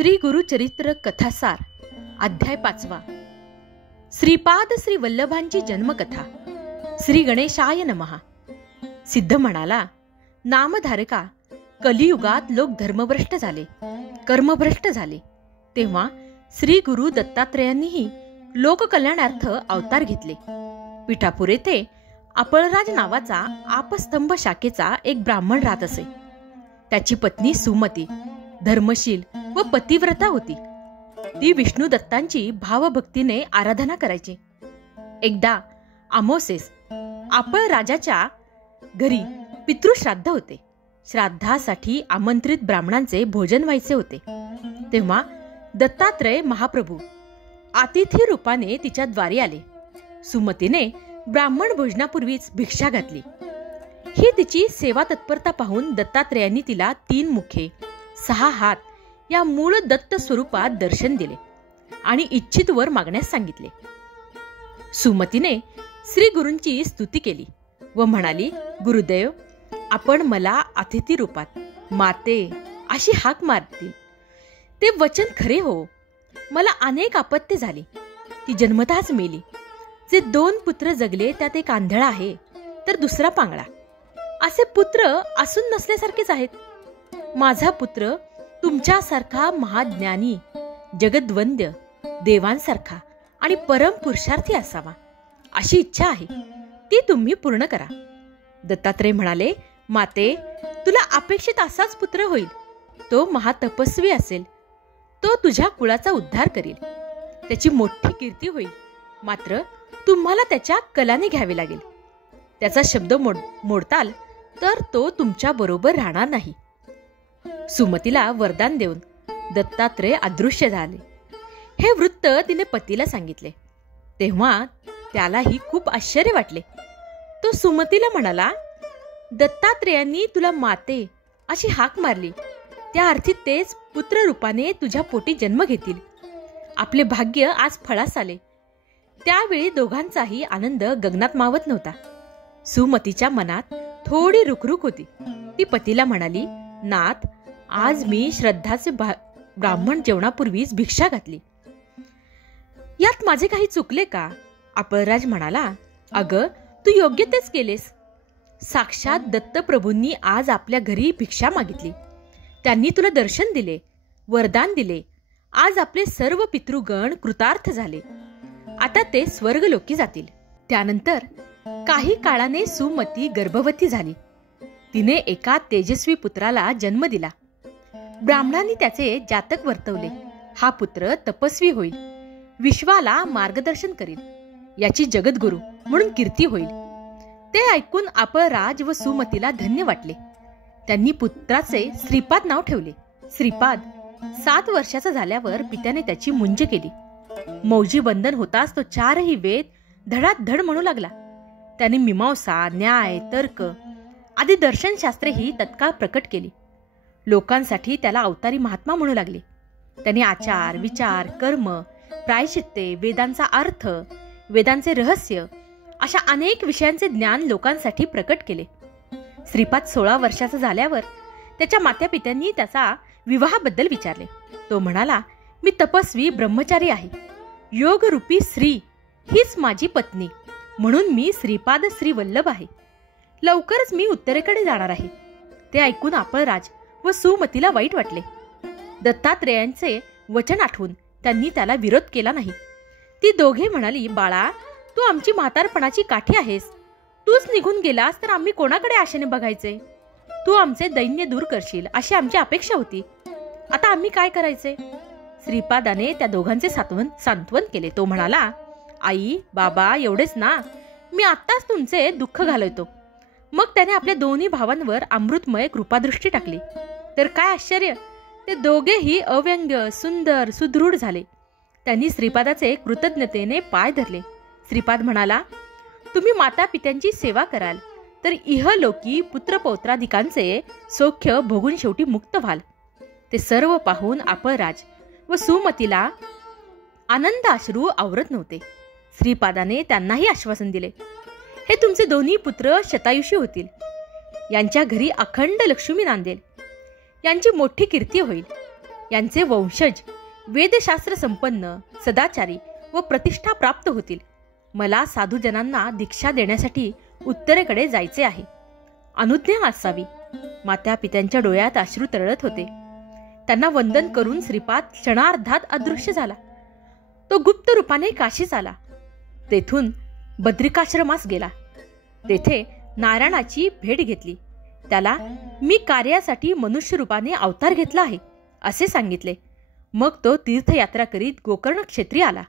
श्री गुरुचरित्र कथासार अध्याय 5. श्रीपाद श्री वल्लभांची जन्मकथा. श्री गणेशाय नमः. सिद्ध म्हणाला, नामधारका, कलियुगात लोक धर्मभ्रष्ट झाले, कर्मभ्रष्ट झाले. तेव्हा श्री गुरु दत्तात्रेयांनीही लोककल्याणार्थ अवतार घेतले. पिठापूर येथे अपळराज नावाचा आपस्तंभ शाखेचा एक ब्राह्मण राहत असे. त्याची पत्नी सुमती धर्मशील व पतिव्रता होती. ती विष्णू दत्तांची भावभक्तीने आराधना करायची. एकदा अमावस्येस आपण राजाच्या घरी पितृश्राद्ध होते. श्राद्धासाठी आमंत्रित ब्राह्मणांचे भोजन व्हायचे होते. तेव्हा दत्तात्रय महाप्रभू अतिथी रूपाने तिच्या द्वारी आले. सुमतीने ब्राह्मण भोजनापूर्वीच भिक्षा घातली. ही तिची सेवा तत्परता पाहून दत्तात्रेयांनी तिला 3 मुखे 6 हात या मूळ दत्त स्वरूपात दर्शन दिले आणि इच्छित वर मागण्यास सांगितले. सुमतीने श्री गुरूंची स्तुती केली व म्हणाली, गुरुदेव, आपण मला अतिथी रूपात माते अशी हाक मारतील ते वचन खरे हो. मला अनेक आपत्ती झाली, ती जन्मतःच मेली. जे 2 पुत्र जगले त्यात एक आंधळा आहे तर दुसरा पांगळा. असे पुत्र असून नसल्यासारखेच आहेत. माझा पुत्र तुमच्यासारखा महाज्ञानी, जगद्वंद्य, देवांसारखा आणि परम पुरुषार्थी असावा अशी इच्छा आहे. ती तुम्ही पूर्ण करा. दत्तात्रय म्हणाले, माते, तुला अपेक्षित असाच पुत्र होईल. तो महातपस्वी असेल. तो तुझ्या कुळाचा उद्धार करील. त्याची मोठी कीर्ती होईल. मात्र तुम्हाला त्याच्या कलाने घ्यावे लागेल. त्याचा शब्द मोडताल तर तो तुमच्या बरोबर राहणार नाही. सुमतीला वरदान देऊन दत्तात्रय अदृश्य झाले. हे वृत्त तिने पतीला सांगितले. तेव्हा त्यालाही खूप आश्चर्य वाटले. तो सुमतीला म्हणाला, दत्तात्रेयांनी तुला माते अशी हाक मारली, त्या अर्थी तेच पुत्र रूपाने तुझ्या पोटी जन्म घेतील. आपले भाग्य आज फळास आले. त्यावेळी दोघांचाही आनंद गगनात मावत नव्हता. सुमतीच्या मनात थोडी रुखरुख होती. ती पतीला म्हणाली, नाथ, आज मी श्रद्धाचे ब्राह्मण जेवणापूर्वीच भिक्षा घातली. यात माझे काही चुकले का? अपळराज म्हणाला, अगं, तू योग्य तेच केलेस. साक्षात दत्तप्रभूंनी आज आपल्या घरी भिक्षा मागितली. त्यांनी तुला दर्शन दिले, वरदान दिले. आज आपले सर्व पितृगण कृतार्थ झाले. आता ते स्वर्गलोकी जातील. त्यानंतर काही काळाने सुमती गर्भवती झाली. तिने एका तेजस्वी पुत्राला जन्म दिला. ब्राह्मणांनी त्याचे जातक वर्तवले. हा पुत्र तपस्वी होईल, विश्वाला मार्गदर्शन करील, याची जगद्गुरु म्हणून कीर्ती होईल. ते ऐकून अपळराज व सुमतीला धन्य वाटले. त्यांनी पुत्राचे श्रीपाद नाव ठेवले. श्रीपाद 7 वर्षाचा झाल्यावर पित्याने त्याची मुंज केली. मौजी बंधन होताच तो 4ही वेद धडाधड म्हणू लागला. त्याने मीमांसा, न्याय, तर्क आदी दर्शनशास्त्रेही तत्काळ प्रकट केली. लोकांसाठी त्याला अवतारी महात्मा म्हणू लागले. त्याने आचार, विचार, कर्म, प्रायश्चित्ते, वेदांचा अर्थ, वेदांचे रहस्य अशा अनेक विषयांचे ज्ञान लोकांसाठी प्रकट केले. श्रीपाद 16 वर्षाचा झाल्यावर त्याच्या मातापित्यांनी त्याचा विवाहाबद्दल विचारले. तो म्हणाला, मी तपस्वी ब्रह्मचारी आहे. योगरूपी श्री हीच माझी पत्नी, म्हणून मी श्रीपाद श्री वल्लभ आहे. लवकरच मी उत्तरेकडे जाणार आहे. ते ऐकून अपळराज व सुमतीला वाईट वाटले. दत्तात्रेयांचे वचन आठवून त्यांनी त्याला विरोध केला नाही. ती दोघे म्हणाली, बाळा, तू आमची म्हातारपणाची काठी आहेस. तूच निघून गेलास तर आम्ही कोणाकडे आशेने बघायचे? तू आमचे दैन्य दूर करशील अशी आमची अपेक्षा होती. आता आम्ही काय करायचे? श्रीपादाने त्या दोघांचे सांत्वन केले. तो म्हणाला, आई, बाबा, एवढेच ना, मी आत्ताच तुमचे दुःख घालवतो. मग त्याने आपल्या दोन्ही भावांवर अमृतमय कृपादृष्टी टाकली. तर काय आश्चर्य, ते दोघेही अव्यंग्य, सुंदर, सुदृढ झाले. त्यांनी श्रीपादाचे कृतज्ञतेने पाय धरले. श्रीपाद म्हणाला, तुम्ही माता पित्यांची सेवा कराल तर इहलोकी पुत्रपौत्राधिकांचे सौख्य भोगून शेवटी मुक्त व्हाल. ते सर्व पाहून अपळराज व सुमतीला आनंद अश्रू आवरत नव्हते. श्रीपादाने त्यांनाही आश्वासन दिले, हे तुमचे दोन्ही पुत्र शतायुषी होतील. यांच्या घरी अखंड लक्ष्मी नांदेल. यांची मोठी कीर्ती होईल. यांचे वंशज वेदशास्त्र संपन्न, सदाचारी व प्रतिष्ठा प्राप्त होतील. मला साधूजनांना दीक्षा देण्यासाठी उत्तरेकडे जायचे आहे. अनुज्ञा असावी. माता पित्यांच्या डोळ्यात अश्रू तरळत होते. त्यांना वंदन करून श्रीपाद क्षणार्धात अदृश्य झाला. तो गुप्त रूपाने काशीस आला. तेथून बद्रिकाश्रमास गेला. तेथे नारायणाची भेट घेतली. त्याला मी कार्यासाठी मनुष्य रूपाने अवतार घेतला आहे असे सांगितले. मग तो तीर्थयात्रा करीत गोकर्ण क्षेत्री आला.